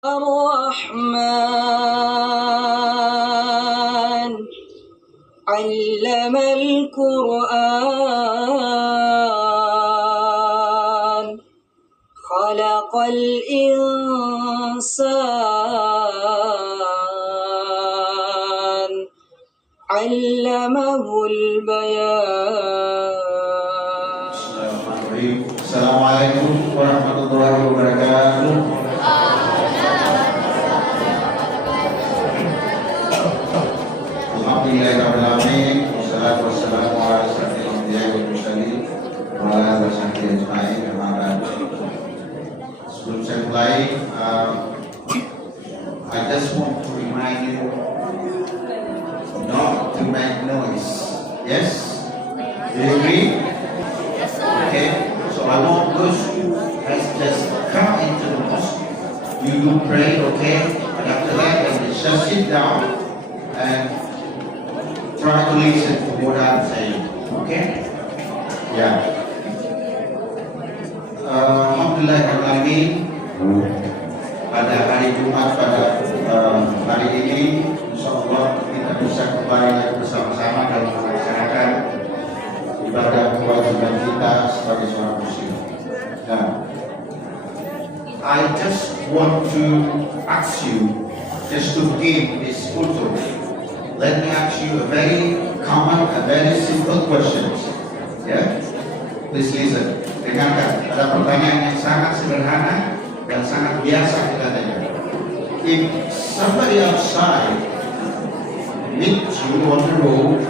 الرحمن علم القرآن خلق الإنسان علمه البيان. Assalamualaikum warahmatullahi wabarakatuh. Alhamdulillahirrahmanirrahim. Wassalatu wassalamu ala asyrafil anbiya'i wal mursalin wa ala alihi wasahbihi ajma'in. Amma ba'd. Sebelum saya mulai, I just want to remind you not to make noise. Yes? Do you agree? Okay. So I want those who has just come into the mosque, you do pray, okay? And after that, then just sit down and try to listen to what I'm saying, okay? Yeah. Alhamdulillahirrahmanirrahim. Pada hari Jumat pada hari ini, insyaallah kita bisa kembali lagi bersama-sama dalam melaksanakan ibadah kewajiban kita sebagai seorang muslim. Nah, I just want to ask you just to give this photo. Let me ask you a very common, a very simple question. Yeah, please listen. Dengarkan. Ada pertanyaan yang sangat sederhana dan sangat biasa kita tanya. If somebody outside meets you on the road,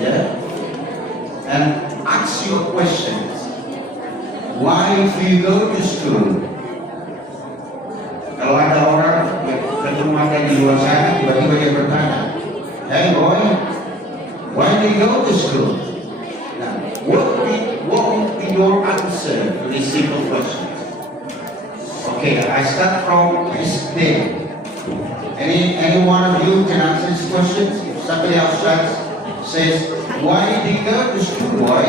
yeah, and ask you a question, why do you go to school? Kalau ada orang yang ketemu anda di luar sana, tiba-tiba dia bertanya, hey boy, why do you go to school? Now, what would be your answer to this simple question? Okay, I start from this day. Any one of you can answer this question? If somebody outside says, why do you go to school, boy?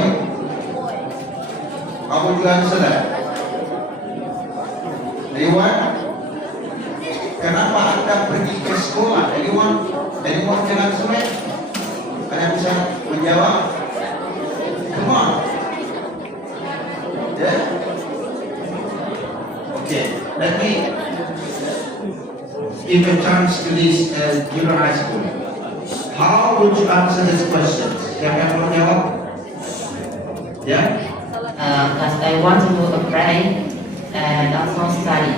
How would you answer that? Anyone? Kenapa anda pergi ke sekolah? Anyone can answer it? Ada bisa menjawab? Come on. Yeah? Okay, let me give a chance to this junior high school. How would you answer this question? Siapa yang mau jawab? Yeah? Because I want to pray and also study.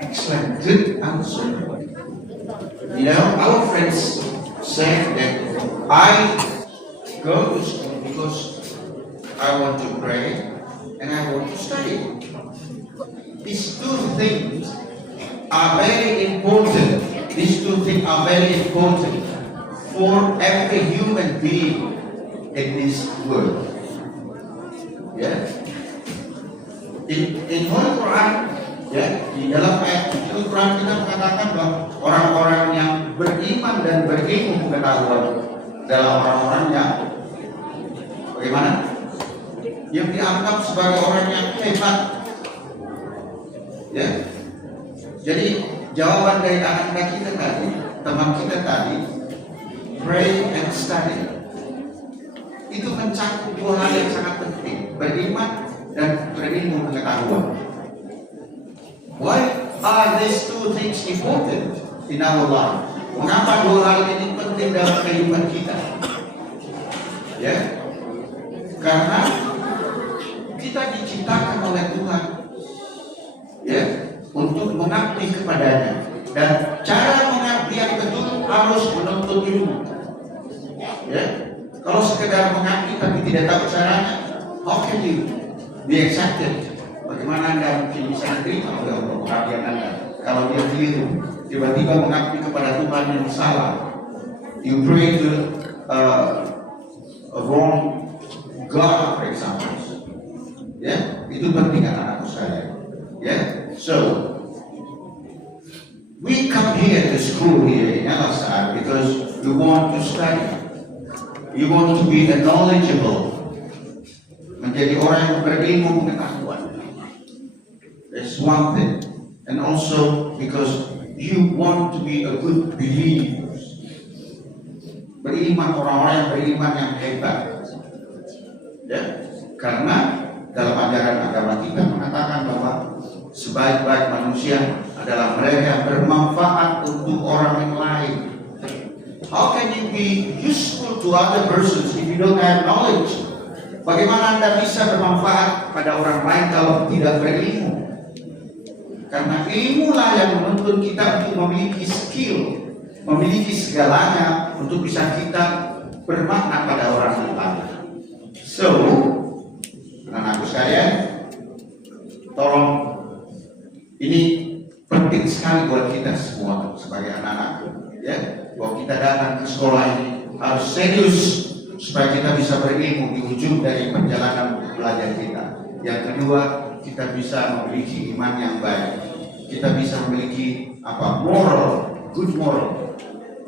Excellent, good answer. You know, our friends say that I go to school because I want to pray and I want to study. These two things are very important. These two things are very important for every human being in this world. Yeah. In Holy Quran, ya, di dalam ayat Al-Quran kita mengatakan bahwa orang-orang yang beriman dan berilmu pengetahuan adalah orang-orang yang bagaimana? Yang dianggap sebagai orang yang hebat. Ya. Jadi jawaban dari anak-anak kita tadi, teman kita tadi, pray and study, itu mencakup dua hal yang sangat penting, beriman dan berilmu pengetahuan. Why are these two things important in our life? Mengapa dua hal ini penting dalam kehidupan kita? Ya, karena kita diciptakan oleh Tuhan, ya, untuk mengabdi kepadanya, dan cara mengabdi yang betul harus menuntut ilmu. Ya, kalau sekedar mengabdi tapi tidak tahu caranya, how can you be accepted? Bagaimana anda mungkin bisa diterima oleh Allah pengabdian anda kalau dia keliru, tiba-tiba mengabdi kepada Tuhan yang salah? You pray to a wrong God, for example. Ya, itu penting anak-anakku sekalian. Ya, so we come here to school here in LSI because we want to study. You want to be knowledgeable, menjadi orang yang berilmu pengetahuan. That's one thing. And also because you want to be a good believer. Beriman, orang-orang yang beriman yang hebat. Ya, karena dalam ajaran agama kita mengatakan bahwa sebaik-baik manusia adalah mereka yang bermanfaat untuk orang yang lain. How can you be useful to other persons if you don't have knowledge? Bagaimana Anda bisa bermanfaat pada orang lain kalau tidak berilmu? Karena ilmulah yang menuntun kita untuk memiliki skill, memiliki segalanya untuk bisa kita bermakna pada orang lain. So, anak-anakku sekalian, tolong, ini penting sekali buat kita semua sebagai anak-anak, ya, bahwa kita datang ke sekolah ini harus serius supaya kita bisa berilmu di ujung dari perjalanan belajar kita. Yang kedua, kita bisa memiliki iman yang baik. Kita bisa memiliki moral, good moral,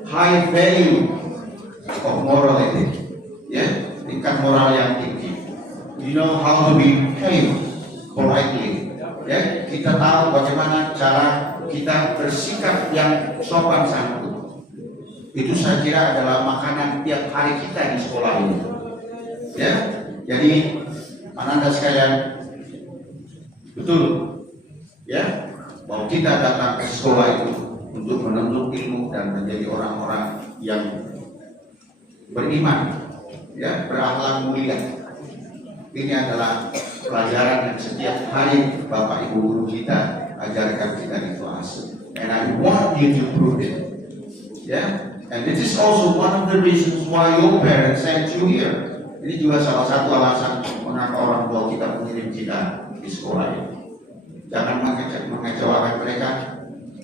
high value of morality, ya, tingkat moral yang tinggi. You know how to behave politely, ya. Kita tahu bagaimana cara kita bersikap yang sopan santun. Itu saya kira adalah makanan tiap hari kita di sekolah ini, ya. Jadi anak-anak sekalian, betul, ya, bahwa kita datang ke sekolah itu untuk menuntut ilmu dan menjadi orang-orang yang beriman, ya, berakhlak mulia. Ini adalah pelajaran yang setiap hari Bapak Ibu guru kita ajarkan kita di kelas. And I want you to prove it, ya. And this is also one of the reasons why your parents sent you here. Ini juga salah satu alasan mengapa orang tua kita mengirim kita di sekolah ini. Jangan mengecewakan mereka,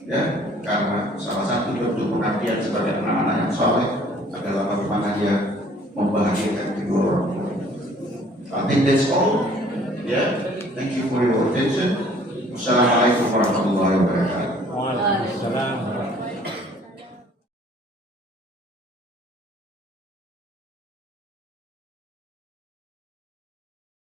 ya, karena salah satu bentuk pengabdian sebagai anak-anak yang soleh adalah bagaimana dia membahagiakan kedua orang tua. I think that's all. Yeah. Thank you for your attention. Wassalamualaikum warahmatullahi wabarakatuh. Waalaikumsalam.